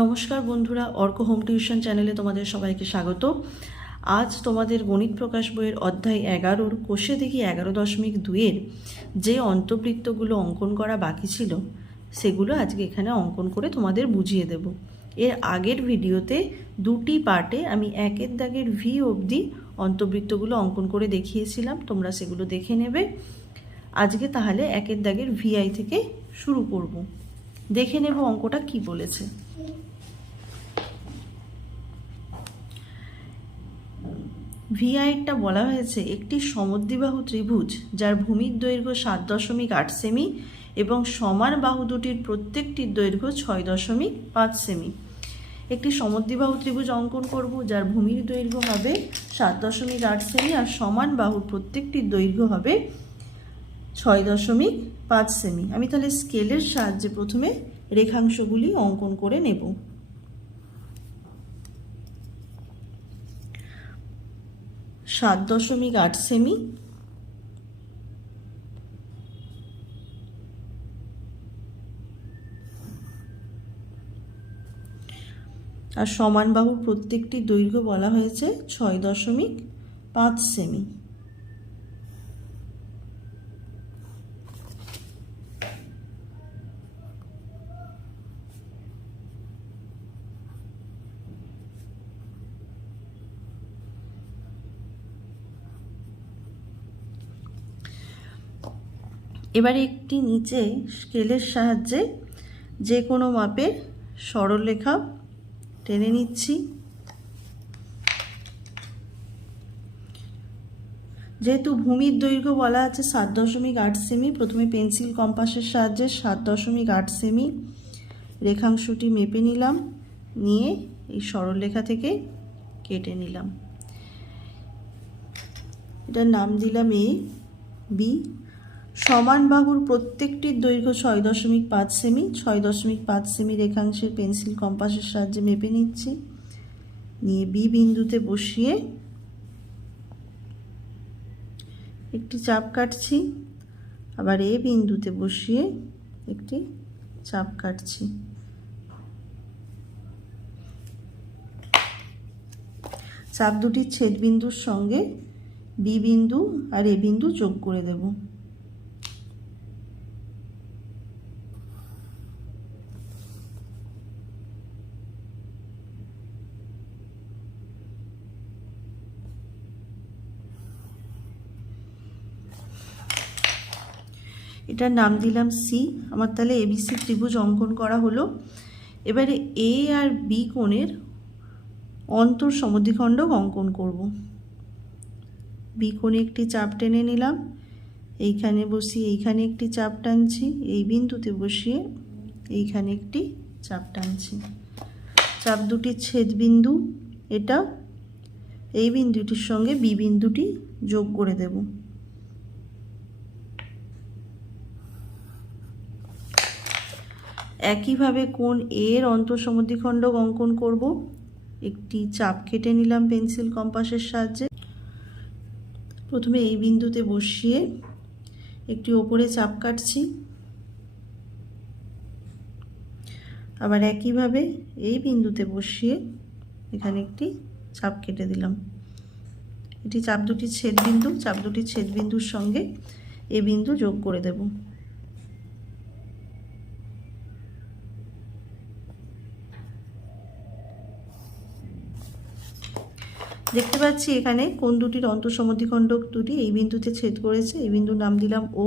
নমস্কার বন্ধুরা, Arka home tuition চ্যানেলে তোমাদের সবাইকে স্বাগত। আজ তোমাদের গণিত প্রকাশ বইয়ের অধ্যায় 11 কোষে দেখি 11.2 যে অন্তবৃত্তগুলো অঙ্কন করা বাকি ছিল সেগুলো আজকে এখানে অঙ্কন করে তোমাদের বুঝিয়ে দেব। এর আগের ভিডিওতে দুটি পার্টে আমি একের দাগের ভি অবধি অন্তবৃত্তগুলো অঙ্কন করে দেখিয়েছিলাম, তোমরা সেগুলো দেখে নেবে। আজকে তাহলে একের দাগের ভিআই থেকে শুরু করব। দেখে নেব অঙ্কটা কি বলেছে। ভিআইটা বলা হয়েছে একটি সমদ্বিবাহু ত্রিভুজ যার ভূমির দৈর্ঘ্য 7.8 সেমি এবং সমান বাহু দুটির প্রত্যেকটির দৈর্ঘ্য 6.5 সেমি। একটি সমদ্বিবাহু ত্রিভুজ অঙ্কন করব যার ভূমির দৈর্ঘ্য হবে 7.8 সেমি আর সমান বাহুর প্রত্যেকটির দৈর্ঘ্য হবে 6.5 সেমি। আমি তাহলে স্কেলের সাহায্যে প্রথমে রেখাংশগুলি অঙ্কন করে নেব। 7.8 সেমি আর সমান বাহুর প্রত্যেকটি দৈর্ঘ্য বলা হয়েছে 6.5 সেমি। এবারে একটি নিচে স্কেলের সাহায্যে যে কোনো মাপের সরলরেখা টেনে নিচ্ছি। যেহেতু ভূমির দৈর্ঘ্য বলা আছে 7.8 সেমি, প্রথমে পেন্সিল কম্পাসের সাহায্যে 7.8 সেমি রেখাংশটি মেপে নিলাম, নিয়ে এই সরলরেখা থেকে কেটে নিলাম। এটার নাম দিলাম এ বি। সমান বাহুর প্রত্যেকটির দৈর্ঘ্য 6.5 সেমি। 6.5 সেমি রেখাংশের পেন্সিল কম্পাসের সাহায্যে মেপে নিচ্ছি, নিয়ে বি বিন্দুতে বসিয়ে একটি চাপ কাটছি, আবার এ বিন্দুতে বসিয়ে একটি চাপ কাটছি। চাপ দুটির ছেদ বিন্দুর সঙ্গে বি বিন্দু আর এ বিন্দু যোগ করে দেব। এটার নাম দিলাম সি। আমার তাহলে এবিসি ত্রিভুজ অঙ্কন করা হলো। এবারে এ আর বি কোণের অন্তর সমদ্বিখণ্ডক অঙ্কন করব। বি কোণে একটি চাপ টেনে নিলাম, এইখানে বসিয়ে এইখানে একটি চাপ টানছি, এই বিন্দুতে বসিয়ে এইখানে একটি চাপ টানছি। চাপ দুটির ছেদ বিন্দু এটা, এই বিন্দুটির সঙ্গে বি বিন্দুটি যোগ করে দেব। একইভাবে কোণ এর অন্তঃসমদ্বিখণ্ডক অঙ্কন করব। একটি চাপ কেটে নিলাম পেন্সিল কম্পাসের সাহায্যে। প্রথমে এই বিন্দুতে বসিয়ে একটি ওপরে চাপ কাটছি, আবার একইভাবে এই বিন্দুতে বসিয়ে এখানে একটি চাপ কেটে দিলাম। এটি চাপ দুটির ছেদ বিন্দু। চাপ দুটির ছেদ বিন্দুর সঙ্গে এ বিন্দু যোগ করে দেব। দেখতে পাচ্ছি এখানে কোণ দুটির অন্তঃসমদ্বিখণ্ডক দুটি এই বিন্দুতে ছেদ করেছে। এই বিন্দুর নাম দিলাম ও।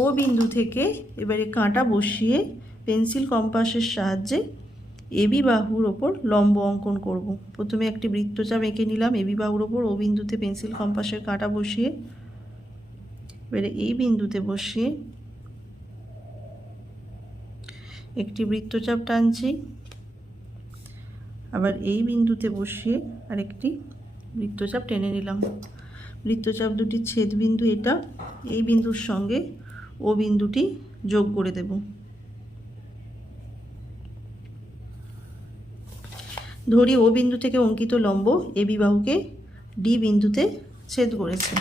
ও বিন্দু থেকে এবারে কাঁটা বসিয়ে পেন্সিল কম্পাসের সাহায্যে এবি বাহুর ওপর লম্ব অঙ্কন করব। প্রথমে একটি বৃত্তচাপ এঁকে নিলাম এবি বাহুর ওপর। ও বিন্দুতে পেন্সিল কম্পাসের কাঁটা বসিয়ে এবারে এই বিন্দুতে বসিয়ে একটি বৃত্তচাপ টানছি, আবার এই বিন্দুতে বসিয়ে আরেকটি বৃত্তচাপ টেনে নিলাম। বৃত্তচাপ দুটির ছেদ বিন্দু এটা, এই বিন্দুর সঙ্গে ও বিন্দুটি যোগ করে দেব। ধরি ও বিন্দু থেকে অঙ্কিত লম্ব এবি বাহুকে ডি বিন্দুতে ছেদ করেছে।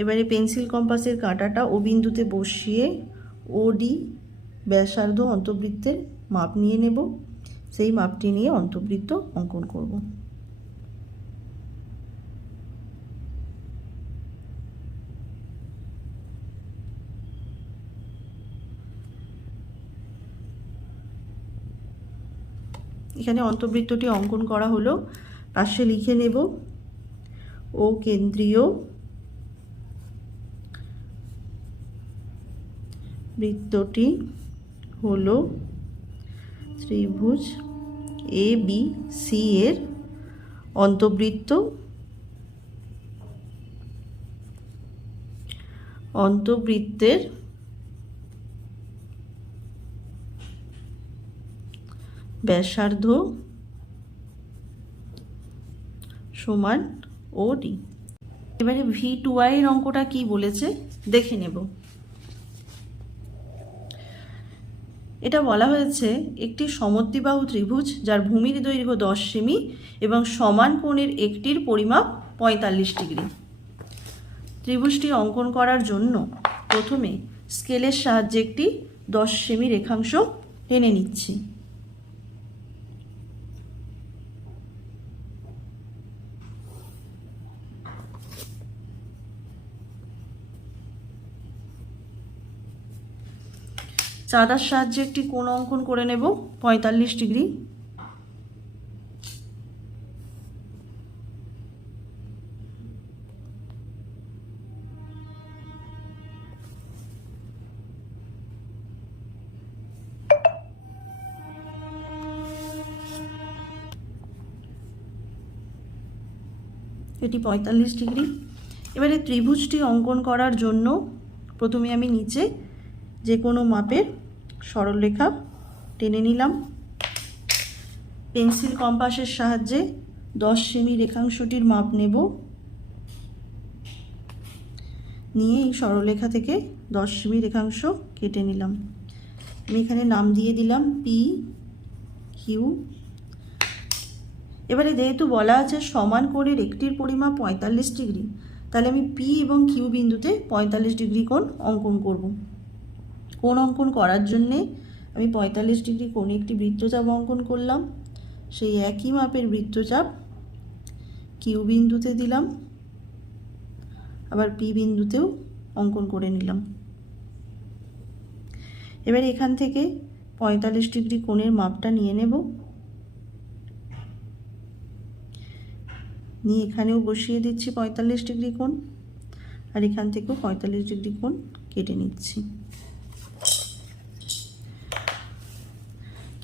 এবারে পেন্সিল কম্পাসের কাঁটাটা ও বিন্দুতে বসিয়ে ও ডি ব্যাসার্ধ অন্তবৃত্তের মাপ নিয়ে নেব, সেই মাপটি নিয়ে অন্তবৃত্ত অঙ্কন করব। এখানে অন্তবৃত্তটি অঙ্কন করা হলো, পাশে লিখে নেব ও কেন্দ্রীয় বৃত্তটি হলো ত্রিভুজ ABC এর অন্তবৃত্ত, অন্তবৃত্তের ব্যাসার্ধ সমান OD। এবারে V2I এর অঙ্কটা কি বলেছে দেখে নেব। এটা বলা হয়েছে একটি সমদ্বিবাহু ত্রিভুজ যার ভূমির দৈর্ঘ্য 10 সেমি এবং সমান কোণের একটির পরিমাপ 45 ডিগ্রি। ত্রিভুজটি অঙ্কন করার জন্য প্রথমে স্কেলের সাহায্যে একটি 10 সেমি রেখাংশ টেনে নিচ্ছি। চাঁদার সাহায্যে একটি কোণ অঙ্কন করে নেব 45 ডিগ্রি। এটি 45 ডিগ্রি। এবারে ত্রিভুজটি অঙ্কন করার জন্য প্রথমে আমি নিচে যে কোনো মাপের সরলরেখা টেনে নিলাম। পেন্সিল কম্পাসের সাহায্যে 10 সেমি রেখাংশটির মাপ নেব, নিয়ে এই সরলরেখা থেকে 10 সেমি রেখাংশ কেটে নিলাম। আমি এখানে নাম দিয়ে দিলাম PQ। এবারে যেহেতু বলা আছে সমান কোণের একটির পরিমাপ 45 ডিগ্রি, তাহলে আমি P এবং Q বিন্দুতে 45 ডিগ্রি কোণ অঙ্কন করব। কোণ অঙ্কন করার জন্যে আমি 45 ডিগ্রি কোণে একটি বৃত্তচাপ অঙ্কন করলাম। সেই একই মাপের বৃত্তচাপ Q বিন্দুতে দিলাম, আবার P বিন্দুতেও অঙ্কন করে নিলাম। এবার এখান থেকে 45 ডিগ্রি কোণের মাপটা নিয়ে নেব, নিয়ে এখানেও বসিয়ে দিচ্ছি 45 ডিগ্রি কোণ, আর এখান থেকেও 45 ডিগ্রি কোণ কেটে নিচ্ছি।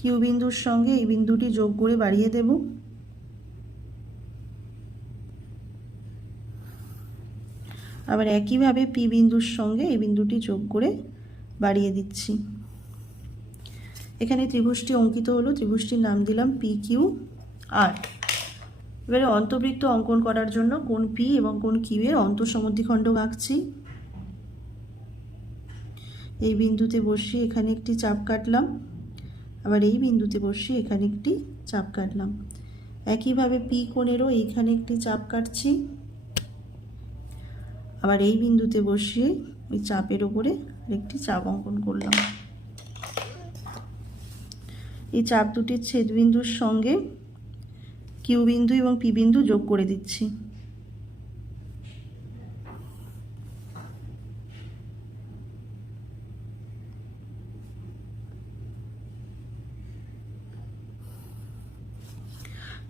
কিউ বিন্দুর সঙ্গে এই বিন্দুটি যোগ করে বাড়িয়ে দেব। আবার একইভাবে পি বিন্দুর সঙ্গে এই বিন্দুটি যোগ করে বাড়িয়ে দিচ্ছি। এখানে ত্রিভুজটি অঙ্কিত হলো, ত্রিভুজটির নাম দিলাম PQR। এবারে অন্তবৃত্ত অঙ্কন করার জন্য কোণ P এবং কোণ Q এর অন্তঃসমদ্বিখণ্ডক আঁকছি। এই বিন্দুতে বসিয়ে এখানে একটি চাপ কাটলাম, আবার এই বিন্দুতে বসিয়ে এখানে একটি চাপ কাটলাম। একইভাবে P কোণেরও এইখানে একটি চাপ কাটছি, আবার এই বিন্দুতে বসিয়ে ওই চাপের ওপরে একটি চাপ অঙ্কন করলাম। এই চাপ দুটির ছেদবিন্দুর সঙ্গে কিউ বিন্দু এবং পি বিন্দু যোগ করে দিচ্ছি।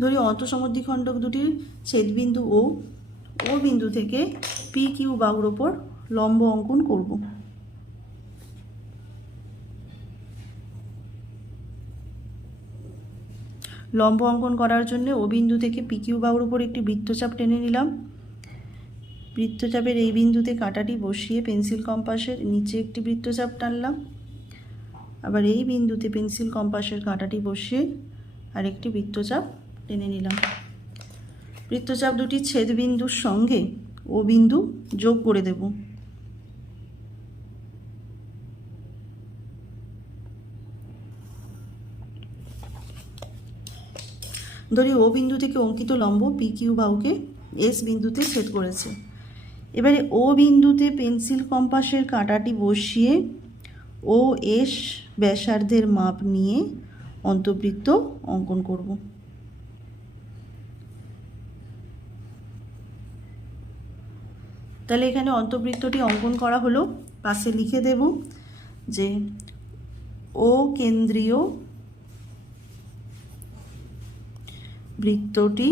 ধরি অন্তঃসমদ্বিখণ্ডক দুটির ছেদবিন্দু ও বিন্দু থেকে পি কিউ বাহুর ওপর লম্ব অঙ্কন করব। লম্ব অঙ্কন করার জন্য ও বিন্দু থেকে পি কিউ বাহুর ওপর একটি বৃত্তচাপ টেনে নিলাম। বৃত্তচাপের এই বিন্দুতে কাঁটাটি বসিয়ে পেন্সিল কম্পাসের নিচে একটি বৃত্তচাপ টানলাম, আবার এই বিন্দুতে পেন্সিল কম্পাসের কাঁটাটি বসিয়ে আরেকটি বৃত্তচাপ টেনে নিলাম। বৃত্তচাপ দুটি ছেদ বিন্দুর সঙ্গে ও বিন্দু যোগ করে দেব। ধরি ও বিন্দু থেকে অঙ্কিত লম্ব পি কিউ বাহুকে এস বিন্দুতে ছেদ করেছে। এবারে ও বিন্দুতে পেন্সিল কম্পাসের কাঁটাটি বসিয়ে ও এস ব্যাসার্ধের মাপ নিয়ে অন্তবৃত্ত অঙ্কন করব। তাহলে এখানে অন্তবৃত্তটি অঙ্কন করা হলো। পাশে লিখে দেব যে ও কেন্দ্রীয় বৃত্তটি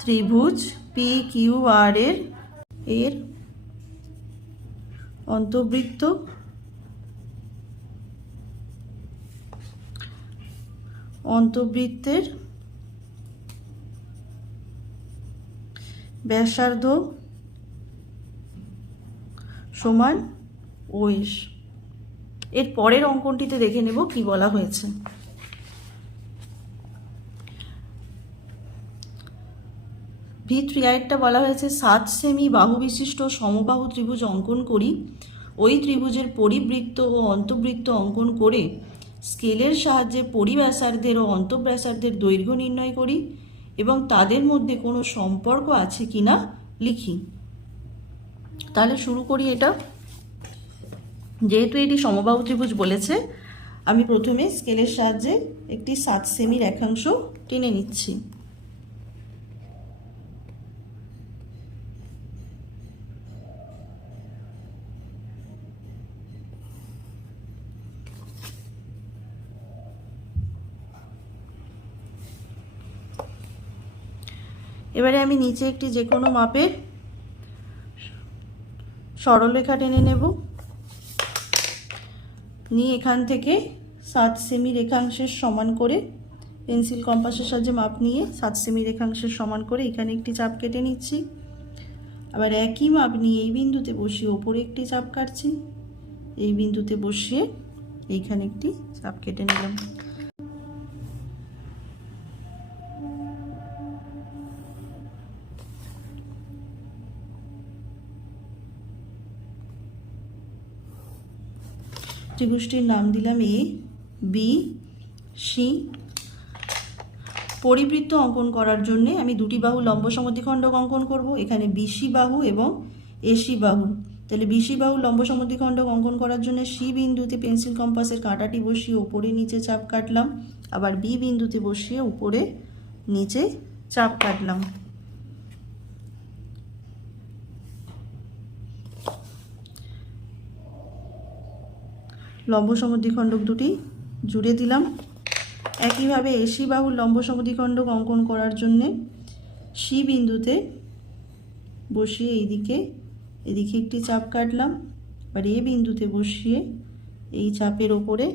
ত্রিভুজ PQR এর অন্তবৃত্ত অন্তবৃত্তের ব্যাসার্ধ সমান OS। এর পরের অঙ্কনটিতে দেখে নেব কি বলা হয়েছে। V3 বলা হয়েছে 7 সেমি বাহু বিশিষ্ট সমবাহু ত্রিভুজ অঙ্কন করি, ওই ত্রিভুজের পরিবৃত্ত ও অন্তবৃত্ত অঙ্কন করে স্কেলের সাহায্যে পরিব্যাসার্ধের ও অন্তঃব্যাসার্ধের দৈর্ঘ্য নির্ণয় করি এবং তাদের মধ্যে কোনো সম্পর্ক আছে কিনা লিখি। তাহলে শুরু করি। এটা যেহেতু এটি সমবাহু ত্রিভুজ বলেছে, আমি প্রথমে স্কেলের সাহায্যে একটি 7 সেমি রেখাংশ টেনে নিচ্ছি। এবারে আমি নিচে একটি যে কোনো মাপের সরলরেখা টেনে নেব, নিয়ে এখান থেকে 7 সেমি রেখাংশের সমান করে পেন্সিল কম্পাসের সাহায্যে মাপ নিয়ে 7 সেমি রেখাংশের সমান করে এখানে একটি চাপ কেটে নিচ্ছি। আবার একই মাপ নিয়ে এই বিন্দুতে বসিয়ে ওপরে একটি চাপ কাটছি, এই বিন্দুতে বসিয়ে এইখানে একটি চাপ কেটে নিলাম। ত্রিভুজটির নাম দিলাম ABC। পরিবৃত্ত অঙ্কন করার জন্য আমি দুটি বাহু লম্ব সমদ্বিখণ্ডক অঙ্কন করব, এখানে BC বাহু এবং AC বাহু। তাহলে BC বাহু লম্ব সমদ্বিখণ্ডক অঙ্কন করার জন্য C বিন্দুতে পেন্সিল কম্পাসের কাঁটাটি বসিয়ে উপরে নিচে চাপ কাটলাম, আবার B বিন্দুতে বসিয়ে উপরে নিচে চাপ কাটলাম। লম্ব সমদ্বিখণ্ডক দুটি জুড়ে দিলাম। একইভাবে AC বাহুর লম্ব সমদ্বিখণ্ডক অঙ্কন করার জন্যে C বিন্দুতে বসিয়ে এদিকে একটি চাপ কাটলাম, আর A বিন্দুতে বসিয়ে এই চাপের ওপরে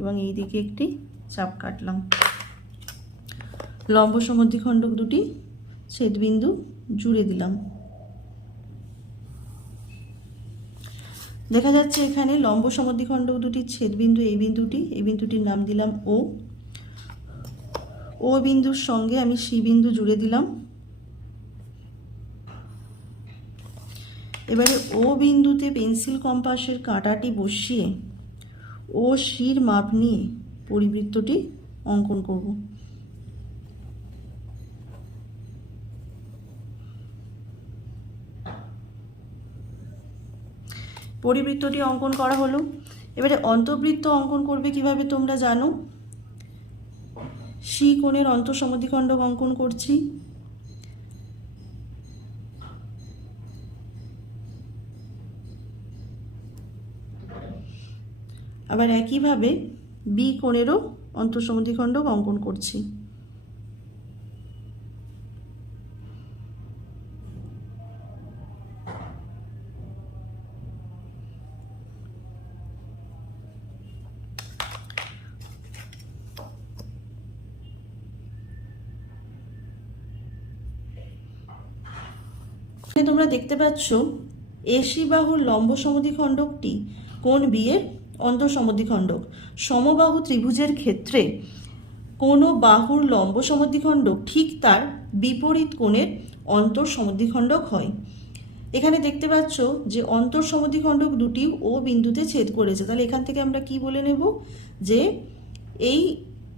এবং এই দিকে একটি চাপ কাটলাম। লম্ব সমদ্বিখণ্ডক দুটি ছেদবিন্দু জুড়ে দিলাম। দেখা যাচ্ছে এখানে লম্ব সমদ্বিখণ্ডক দুটি ছেদবিন্দু এই বিন্দুটির নাম দিলাম ও বিন্দুর সঙ্গে আমি C বিন্দু জুড়ে দিলাম। এবারে ও বিন্দুতে পেন্সিল কম্পাসের কাঁটাটি বসিয়ে ও Cর মাপ নিয়ে পরিবৃত্তটি অঙ্কন করব। পরিবৃত্তটি অঙ্কন করা হলো। এবারে অন্তবৃত্ত অঙ্কন করবে কিভাবে তোমরা জানো। C কোণের অন্তঃসমদ্বিখণ্ডক অঙ্কন করছি। আবার একইভাবে B কোণেরও অন্তঃসমদ্বিখণ্ডক অঙ্কন করছি। তোমরা দেখতে পাচ্ছ AC বাহুর লম্ব সমদ্বিখণ্ডকটি কোণ B এর অন্তঃসমদ্বিখণ্ডক। সমবাহু ত্রিভুজের ক্ষেত্রে কোনো বাহুর লম্ব সমদ্বিখণ্ডক ঠিক তার বিপরীত কোণের অন্তঃসমদ্বিখণ্ডক হয়। এখানে দেখতে পাচ্ছ যে অন্তঃসমদ্বিখণ্ডক দুটি ও বিন্দুতে ছেদ করেছে। তাহলে এখান থেকে আমরা কি বলে নেব যে এই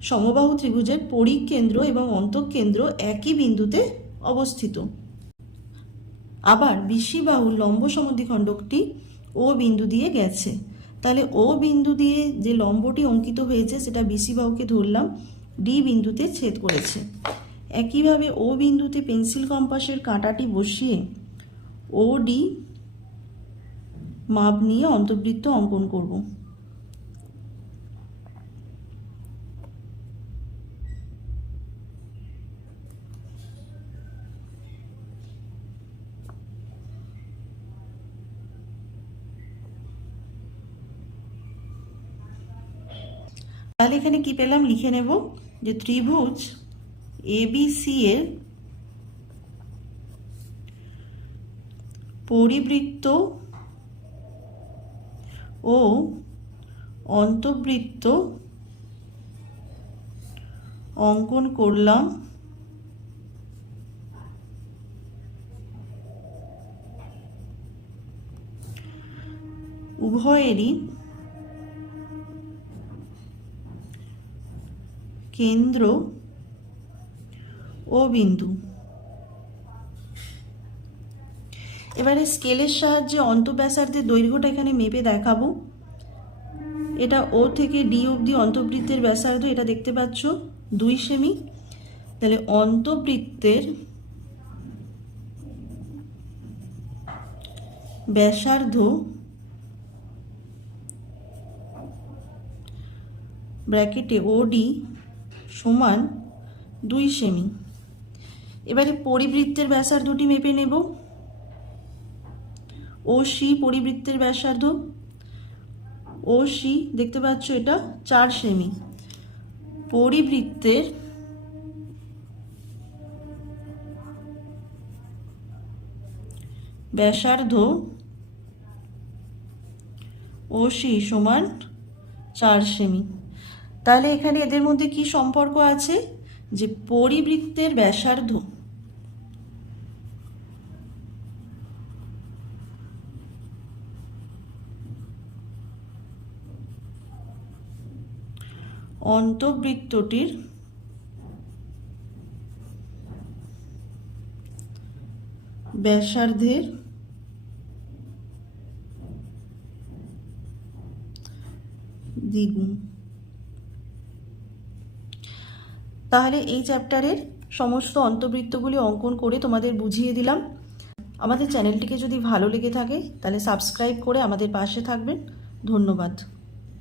সমবাহু ত্রিভুজের পরিকেন্দ্র এবং অন্তঃকেন্দ্র একই বিন্দুতে অবস্থিত। আবার BC বাহুর লম্ব সমদ্বিখণ্ডকটি ও বিন্দু দিয়ে গেছে, তাহলে ও বিন্দু দিয়ে যে লম্বটি অঙ্কিত হয়েছে সেটা বিসি বাহুকে ধরলাম ডি বিন্দুতে ছেদ করেছে। একইভাবে ও বিন্দুতে পেন্সিল কম্পাসের কাঁটাটি বসিয়ে ও ডি মাপ নিয়ে অন্তবৃত্ত অঙ্কন করব। তাহলে এখানে কি পেলাম, লিখে নেব যে ত্রিভুজ এবিসি এর পরিবৃত্ত ও অন্তবৃত্ত অঙ্কন করলাম উভয়েরই কেন্দ্র ও বিন্দু। এবারে স্কেলের সাহায্যে অন্তঃব্যাসার্ধের দৈর্ঘ্যটা এখানে মেপে দেখাবো। এটা ও থেকে ডি অবধি অন্তবৃত্তের ব্যাসার্ধ, এটা দেখতে পাচ্ছ 2 সেমি। তাহলে অন্তবৃত্তের ব্যাসার্ধ ব্র্যাকেটে ওডি সমান 2 সেমি। এবারে পরিবৃত্তের ব্যাসার্ধটি মেপে নেব। ও সি পরিবৃত্তের ব্যাসার্ধ, ও সি দেখতে পাচ্ছ এটা 4 সেমি। পরিবৃত্তের ব্যাসার্ধ ও সি সমান 4 সেমি। তাহলে এখানে এদের মধ্যে কি সম্পর্ক আছে, যে পরিবৃত্তের ব্যাসার্ধ অন্তবৃত্তটির ব্যাসার্ধের দ্বিগুণ। তাহলে এই চ্যাপ্টারের সমস্ত অন্তবৃত্তগুলি অঙ্কন করে তোমাদের বুঝিয়ে দিলাম। আমাদের চ্যানেলটিকে যদি ভালো লেগে থাকে তাহলে সাবস্ক্রাইব করে আমাদের পাশে থাকবেন। ধন্যবাদ।